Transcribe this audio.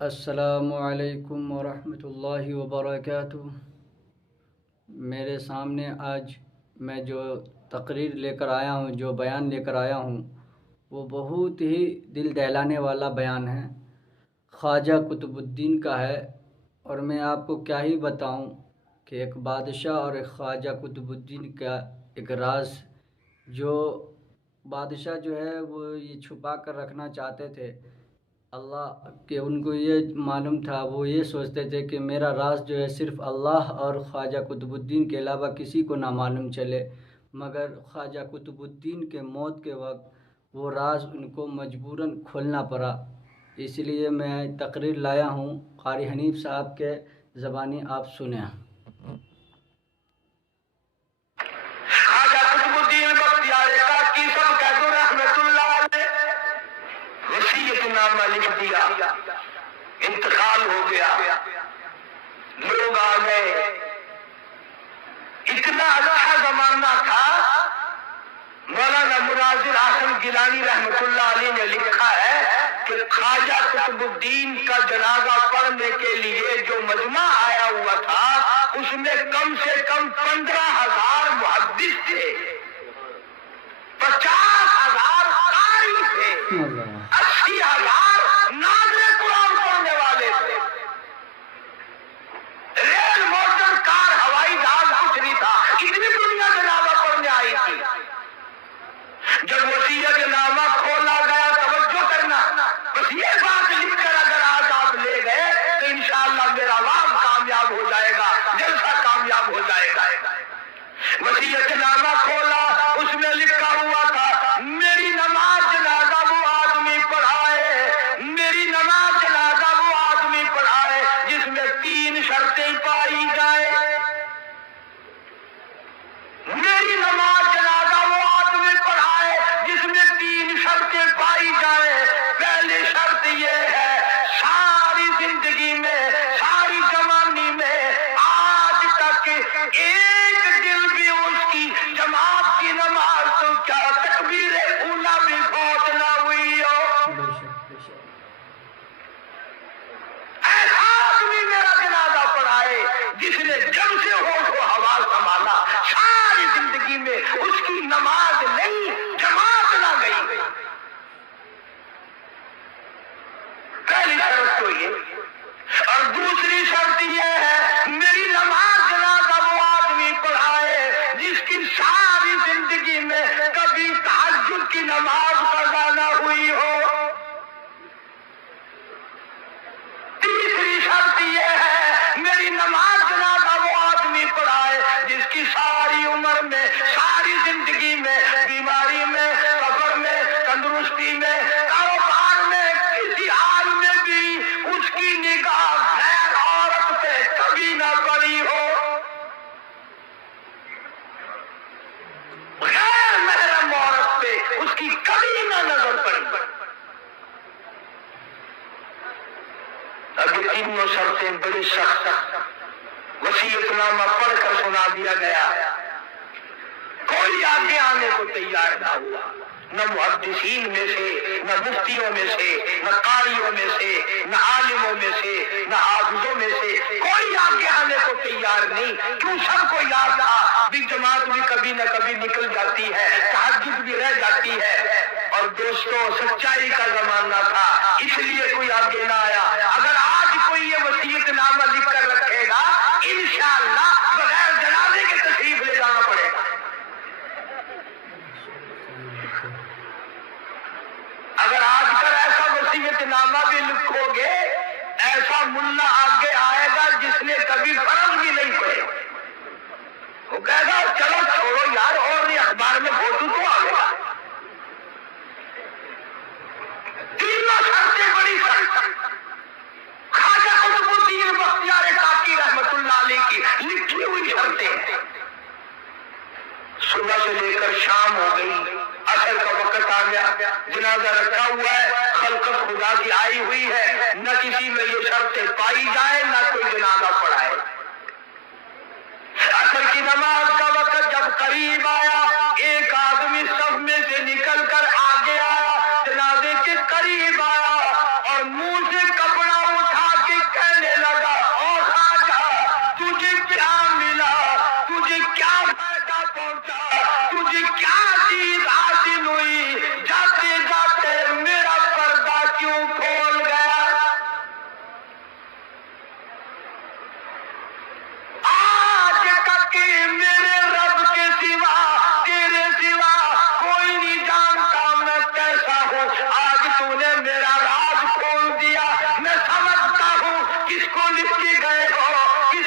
السلام علیکم ورحمۃ اللہ وبرکاتہ۔ میرے سامنے آج میں جو تقریر لے کر آیا ہوں، جو بیان لے کر آیا ہوں، وہ بہت ہی دل دہلانے والا بیان ہے، خواجہ قطب الدین کا ہے۔ اور میں آپ کو کیا ہی بتاؤں کہ ایک بادشاہ اور ایک خواجہ قطب الدین کا ایک راز، جو بادشاہ جو ہے وہ یہ چھپا کر رکھنا چاہتے تھے، اللہ کہ ان کو یہ معلوم تھا، وہ یہ سوچتے تھے کہ میرا راز جو ہے صرف اللہ اور خواجہ قطب الدین کے علاوہ کسی کو نہ معلوم چلے، مگر خواجہ قطب الدین کے موت کے وقت وہ راز ان کو مجبوراً کھولنا پڑا۔ اس لیے میں تقریر لایا ہوں، قاری حنیف صاحب کے زبانی آپ سنیں۔ خواجہ قطب الدین بختیار کاکی صاحب کہتے رحمت اللہ علیہ وصیت نامہ لکھ دیا، انتقال ہو گیا، لوگ آ گئے۔ اتنا اچھا زمانہ تھا، مولانا مناظر حسن گیلانی رحمت اللہ علیہ نے لکھا ہے کہ خواجہ قطب الدین کا جنازہ پڑھنے کے لیے جو مجمع آیا ہوا تھا، اس میں کم سے کم 15,000 محدث تھے، 50,000 قاری تھے، 80,000 ناظر قرآن پڑھنے والے تھے۔ ریل، موٹر، کار، ہوائی جہاز کچھ نہیں تھا، اتنی دنیا جنازہ پڑھنے آئی تھی۔ جب وصیت نامہ کھولا گیا، توجہ کرنا، بس یہ بات لکھ کر اگر آج آپ لے گئے تو انشاءاللہ میرا وعد کامیاب ہو جائے گا، جلسہ کامیاب ہو جائے گا۔ وصیت نامہ کھولا، اس میں لکھا ہوا تھا میری نماز جنازہ وہ آدمی پڑھائے، میری نماز جنازہ وہ آدمی پڑھائے جس میں 3 شرطیں پائی جائیں۔ میری نماز جنازہ وہ آدمی پڑھائے جس میں 3 شرطیں پائی جائیں۔ پہلی شرط یہ ہے، ساری زندگی میں، ساری جوانی میں آج تک ایک دن بھی اس کی جماعت کی نماز تو کیا تکبیر اولا بھی فوت نہ ہوئی ہو۔ بے شک بے شک۔ ایسا آدمی میرا جنازہ پڑھائے جس نے جب سے ہوش و حواس سنبھالا ساری زندگی میں اس کی نماز نہیں، جماعت نہ گئی۔ پہلی شرط تو یہ، اور دوسری شرط یہ ہے میری نماز جنازہ وہ آدمی پڑھائے جس کی ساری زندگی میں کبھی تہجد کی نماز قضا نہ ہوئی ہو۔ تیسری شرط یہ ہے میری نماز جنازہ وہ آدمی پڑھائے جس کی ساری عمر میں، ساری زندگی میں، بیماری میں، سفر میں، تندرستی میں، کاروبار میں، کسی حال میں بھی اس کی نگاہ غیر عورت پہ کبھی نہ پڑی ہو، غیر محرم عورت پہ اس کی کبھی نہ نظر پڑی۔ اب یہ تینوں شرطیں بڑی سخت، وصیت نامہ پڑھ کر سنا دیا گیا، کوئی آگے آنے کو تیار نہ ہوا، نہ محدثین میں سے، نہ مفتیوں میں سے، نہ قاریوں میں سے، نہ عالموں میں سے، نہ حافظوں میں سے، کوئی آگے آنے کو تیار نہیں۔ کیوں؟ سب کو یاد تھا بھی جماعت بھی کبھی نہ کبھی نکل جاتی ہے، تہجد بھی رہ جاتی ہے، اور دوستوں سچائی کا زمانہ تھا، اس لیے کوئی آگے نہ آیا۔ اگر آج کوئی یہ وصیت نامہ لکھ کر رکھے گا، انشاءاللہ بغیر جنازے کے تشریف لے جانا پڑے گا۔ صحیح بات ہے۔ اگر آج کل ایسا وصیت نامہ بھی لکھو گے، ایسا ملا آگے آئے گا جس نے کبھی فرض بھی نہیں پڑے، وہ کہے گا چلو چھوڑو یار، اور نہیں اخبار میں فوٹو تو آ گیا۔ تینوں شرطیں بڑی سخت، خواجہ قطب الدین بختیار کاکی رحمت اللہ علیہ کی لکھی ہوئی شرطیں ہیں۔ صبح سے لے کر شام ہو گئی، عصر کا وقت آ گیا، جنازہ رکھا ہوا ہے، خلقت خدا کی آئی ہوئی ہے، نہ کسی میں یہ شرطیں پائی جائے، نہ کوئی جنازہ پڑھائے۔ عصر کی نماز کا وقت جب قریب آیا، ایک آدمی صف میں سے نکل کر آگے آیا، جنازے کے قریب آیا اور منہ سے کپڑا اٹھا